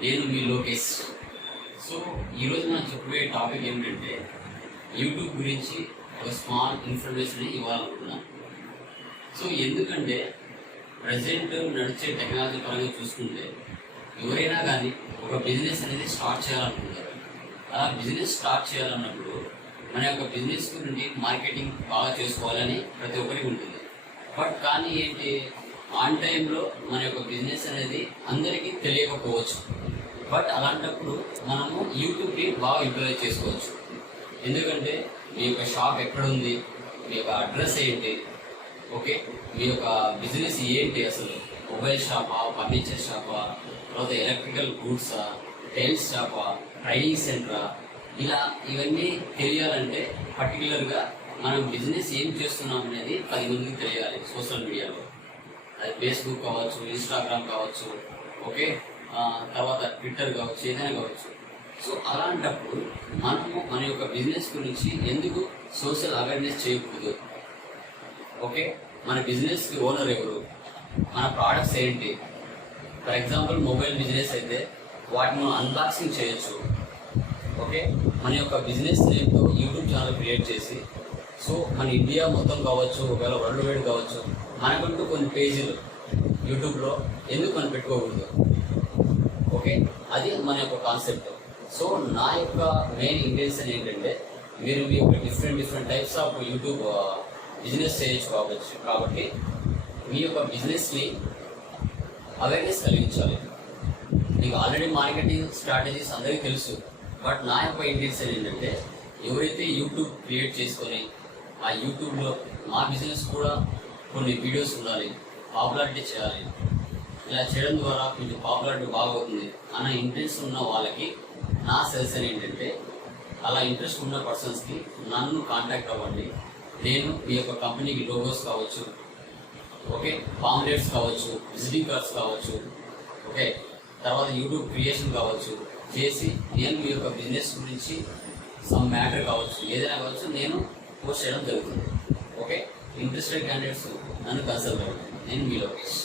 నేను మీ లోకేష్. సో ఈరోజు మనం చెప్పే టాపిక్ ఏమిటంటే యూట్యూబ్ గురించి ఒక స్మాల్ ఇన్ఫర్మేషన్ ఇవ్వాలనుకున్నాను. సో ఎందుకంటే ప్రజెంట్ నడిచే టెక్నాలజీ పరంగా చూసుకుంటే ఎవరైనా కానీ ఒక బిజినెస్ అనేది స్టార్ట్ చేయాలనుకుంటారు. అలా బిజినెస్ స్టార్ట్ చేయాలన్నప్పుడు మన యొక్క బిజినెస్ గురించి మార్కెటింగ్ బాగా చేసుకోవాలని ప్రతి ఒక్కరికి ఉంటుంది. బట్ కానీ ఏంటి, ఆన్ టైంలో మన యొక్క బిజినెస్ అనేది అందరికీ తెలియకపోవచ్చు. బట్ అలాంటప్పుడు మనము యూట్యూబ్ని బాగా యూటిలైజ్ చేసుకోవచ్చు. ఎందుకంటే మీ యొక్క షాప్ ఎక్కడ ఉంది, మీ యొక్క అడ్రస్ ఏంటి, ఓకే, మీ యొక్క బిజినెస్ ఏంటి, అసలు మొబైల్ షాపా, ఫర్నిచర్ షాపా, తర్వాత ఎలక్ట్రికల్ గూడ్సా, టైల్స్ షాపా, ట్రైనింగ్ సెంటరా, ఇలా ఇవన్నీ తెలియాలంటే పర్టికులర్గా మనం బిజినెస్ ఏం చేస్తున్నాం అనేది 10 మందికి తెలియాలి. సోషల్ మీడియాలో అది ఫేస్బుక్ కావచ్చు, ఇన్స్టాగ్రామ్ కావచ్చు, ఓకే, తర్వాత ట్విట్టర్ కావచ్చు, ఏదైనా కావచ్చు. సో అలాంటప్పుడు మనము మన యొక్క బిజినెస్ గురించి ఎందుకు సోషల్ అవేర్నెస్ చేయకూడదు? ఓకే, మన బిజినెస్కి ఓనర్ ఎవరు, మన ప్రోడక్ట్స్ ఏంటి. ఫర్ ఎగ్జాంపుల్ మొబైల్ బిజినెస్ అయితే వాటిని మనం అన్బాక్సింగ్ చేయొచ్చు. ఓకే, మన యొక్క బిజినెస్ నేమ్తో యూట్యూబ్ ఛానల్ క్రియేట్ చేసి, సో మన ఇండియా మొత్తం కావచ్చు, ఒకవేళ వరల్డ్ వైడ్ కావచ్చు, మనకంటూ కొన్ని పేజీలు యూట్యూబ్లో ఎందుకు మనం పెట్టుకోకూడదు? ఓకే, అది మన యొక్క కాన్సెప్ట్. సో నా యొక్క మెయిన్ ఇంటెన్షన్ ఏంటంటే మీరు మీ యొక్క different types of YouTube business చేయొచ్చు కాబట్టి మీ యొక్క బిజినెస్ని అవేర్నెస్ కలిగించాలి. మీకు ఆల్రెడీ మార్కెటింగ్ స్ట్రాటజీస్ అందరికీ తెలుసు. బట్ నా యొక్క ఇంటెన్షన్ ఏంటంటే ఎవరైతే యూట్యూబ్ క్రియేట్ చేసుకొని ఆ యూట్యూబ్లో మా బిజినెస్ కూడా కొన్ని వీడియోస్ ఉండాలి, పాపులారిటీ చేయాలి, ఇలా చేయడం ద్వారా కొంచెం పాపులారిటీ బాగవుతుంది అన్న ఇంట్రెస్ట్ ఉన్న వాళ్ళకి నా సజెషన్ ఏంటంటే అలా ఇంట్రెస్ట్ ఉన్న పర్సన్స్కి నన్ను కాంటాక్ట్ అవ్వండి. నేను మీ యొక్క కంపెనీకి లోగోస్ కావచ్చు, ఓకే, పాంప్లెట్స్ కావచ్చు, విజిటింగ్ కార్డ్స్ కావచ్చు, ఓకే, తర్వాత యూట్యూబ్ క్రియేషన్ కావచ్చు చేసి నేను మీ యొక్క బిజినెస్ గురించి సమ్ మ్యాటర్ కావచ్చు, ఏదైనా కావచ్చు, నేను పోస్ట్ చేయడం జరుగుతుంది. ఓకే, ఇంట్రెస్టెడ్ క్యాండిడేట్స్ నన్ను కన్సల్ట్ అవ్వండి. నేను మీ లోకేష్.